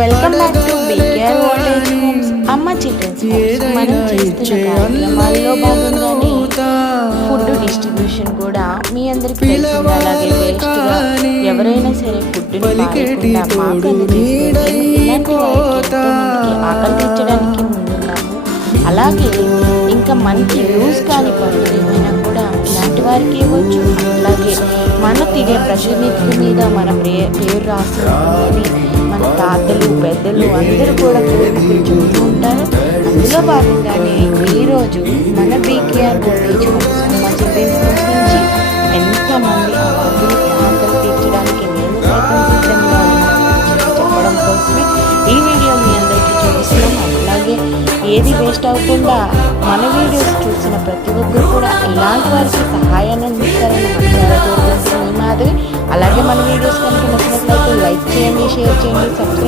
Welcome back to BKR old age homes అమ్మ children's homes. మనం చేస్తున్న కార్యక్రమాల్లో భాగంగానే ఫుడ్ డిస్ట్రిబ్యూషన్ కూడా మీ అందరికీ తెలిసింది. అలాగే వేస్ట్గా ఎవరైనా సరే ఫుడ్ని పారేయకుండా మాకు అందజేస్తే ఇలాంటి వారికి ఎంతో మందికి ఆకలి తీర్చడానికి ముందున్నాము. అలాగే ఇంకా మనకి యూజ్ కాని పనులు ఏమైనా కూడా ఇలాంటి వారికి ఇవ్వచ్చు. అలాగే మన తినే ప్రతినిధుల మీద మన పేరు రాసుకుంటుందని మన తాతలు పెద్దలు అందరూ కూడా పూర్వీకులు చెబుతూ ఉంటారు. అందులో భాగంగానే ఈరోజు మన బీకేఆర్ ఓల్డ్ ఏజ్ హోమ్స్ అమ్మ చిల్డ్రన్స్ హోమ్స్ నుంచి ఎంతమంది అమ్మాయిలకి ఆకలి తీర్చడానికి నేను సైతం సిద్ధంగా చెప్పడం కోసమే ఈ వీడియో మీ అందరికీ చూపిస్తున్నాం. అలాగే ఏది వేస్ట్ అవ్వకుండా మన వీడియోస్ చూసిన ప్రతి ఒక్కరు కూడా ఇలాంటి వారికి సహాయాన్ని అందిస్తారని మనసారా కోరుకుంటున్నాం. మాధవి అలాగే మన వీడియోస్ కనుక నచ్చినట్లయితే లైక్ చేయండి, షేర్ చేయండి, సబ్స్క్రైబ్